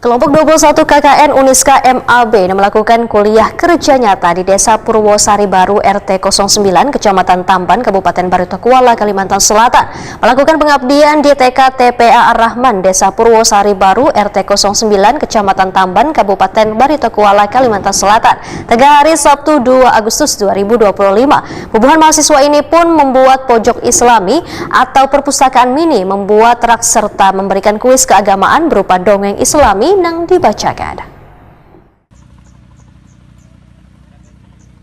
Kelompok 21 KKN Uniska MAB melakukan kuliah kerja nyata di Desa Purwosari Baru RT 09 Kecamatan Tamban, Kabupaten Barito Kuala, Kalimantan Selatan. Melakukan pengabdian di TK TPA Ar-Rahman Desa Purwosari Baru RT 09 Kecamatan Tamban, Kabupaten Barito Kuala, Kalimantan Selatan. Tengah hari Sabtu 2 Agustus 2025. Bubuhan mahasiswa ini pun membuat pojok Islami atau perpustakaan mini, membuat rak serta memberikan kuis keagamaan berupa dongeng Islami yang dibacakan.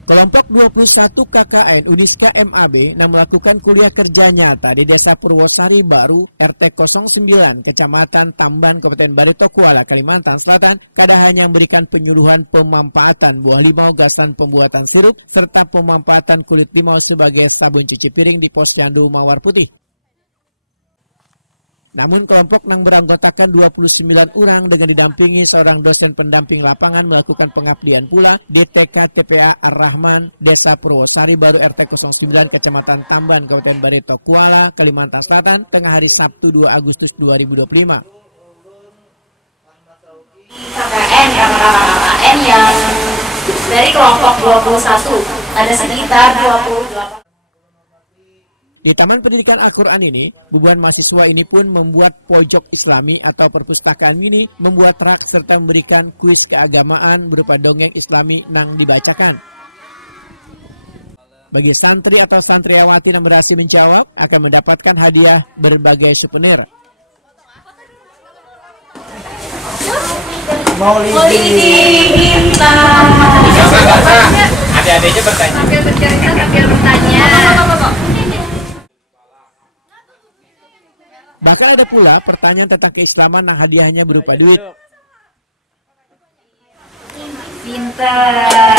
Kelompok 21 KKN Uniska MAB yang melakukan kuliah kerja nyata di Desa Purwosari Baru RT 09 Kecamatan Tamban, Kabupaten Barito Kuala, Kalimantan Selatan, kada hanya memberikan penyuluhan pemanfaatan buah limau gasan pembuatan sirup serta pemanfaatan kulit limau sebagai sabun cuci piring di Posyandu Mawar Putih. Namun kelompok yang beranggotakan 29 orang dengan didampingi seorang dosen pendamping lapangan melakukan pengabdian pula di TK TPA Ar-Rahman Desa Purwosari Baru RT 09 Kecamatan Tamban, Kabupaten Barito Kuala, Kalimantan Selatan, tengah hari Sabtu 2 Agustus 2025. KKN yang dari kelompok 21 ada sekitar 28. Di Taman Pendidikan Al-Quran ini, bubuhan mahasiswa ini pun membuat pojok Islami atau perpustakaan mini, membuat rak serta memberikan kuis keagamaan berupa dongeng Islami yang dibacakan. Bagi santri atau santriawati yang berhasil menjawab, akan mendapatkan hadiah berbagai souvenir. Adik-adiknya bertanya. Sambil bercerita, sambil bertanya. Bahkan ada pula pertanyaan tentang keislaman yang hadiahnya berupa duit. Pintar.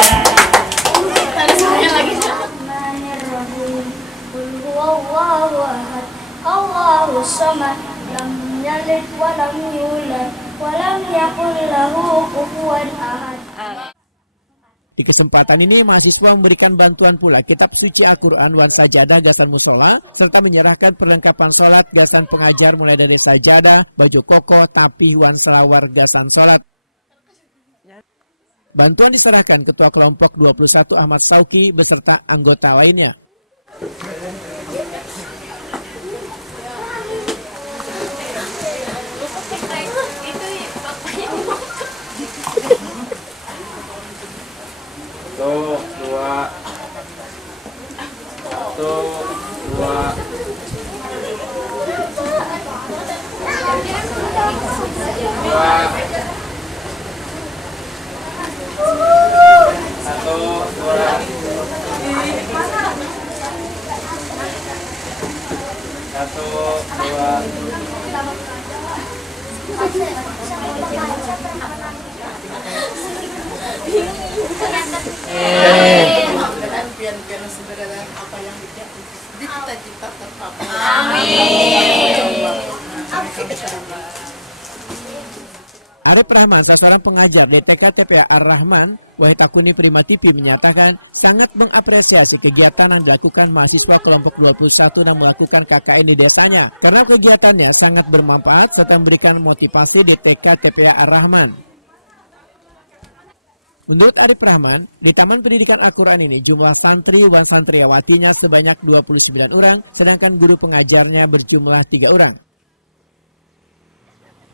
Di kesempatan ini, mahasiswa memberikan bantuan pula kitab suci Al-Quran wan sajadah gasan musola, serta menyerahkan perlengkapan sholat gasan pengajar mulai dari sajadah, baju koko, tapih wan selawar gasan sholat. Bantuan diserahkan Ketua Kelompok 21 Ahmad Sauki beserta anggota lainnya. Arif Rahman, seorang pengajar di TK TPA Ar-Rahman, Wahitakuni Prima TV menyatakan sangat mengapresiasi kegiatan yang dilakukan mahasiswa kelompok 21 yang melakukan KKN di desanya karena kegiatannya sangat bermanfaat serta memberikan motivasi di TK TPA Ar-Rahman. Menurut Arif Rahman, di Taman Pendidikan Al-Quran ini jumlah santri wan santriawatinya sebanyak 29 orang, sedangkan guru pengajarnya berjumlah 3 orang.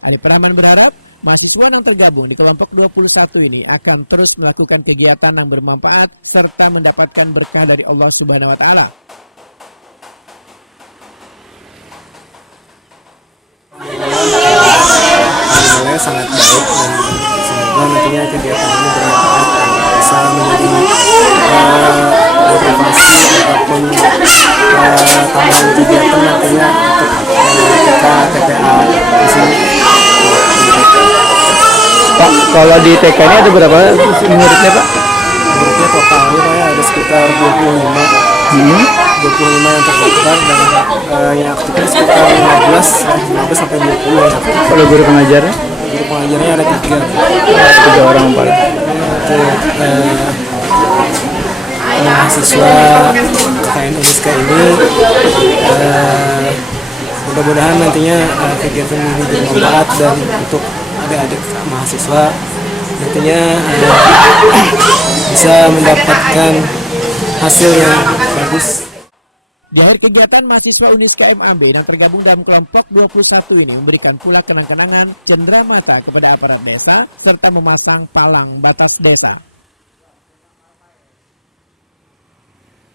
Arif Rahman berharap mahasiswa yang tergabung di kelompok 21 ini akan terus melakukan kegiatan yang bermanfaat serta mendapatkan berkah dari Allah Subhanahu wa Ta'ala. Alhamdulillah sangat baik dan semoga nantinya kegiatan ini bermanfaat dan bisa menjadi motivasi ataupun tambahan kegiatan nantinya untuk kita TPA di sini. Pak, kalau di TK ini ada berapa muridnya, Pak? Muridnya totalnya Pak, ada sekitar 25 yang terdaftar dan yang aktifnya sekitar 15 sampai 20 yang aktif. Kalau guru pengajarnya? Guru pengajarnya ada 3. 3 orang, Pak. Mahasiswa KKN Uniska ini mudah-mudahan nantinya kegiatan ini bermanfaat dan untuk adik-adik mahasiswa nantinya bisa mendapatkan hasil yang bagus. Di akhir kegiatan, mahasiswa Uniska MAB yang tergabung dalam kelompok 21 ini memberikan pula kenang-kenangan cenderamata kepada aparat desa serta memasang palang batas desa.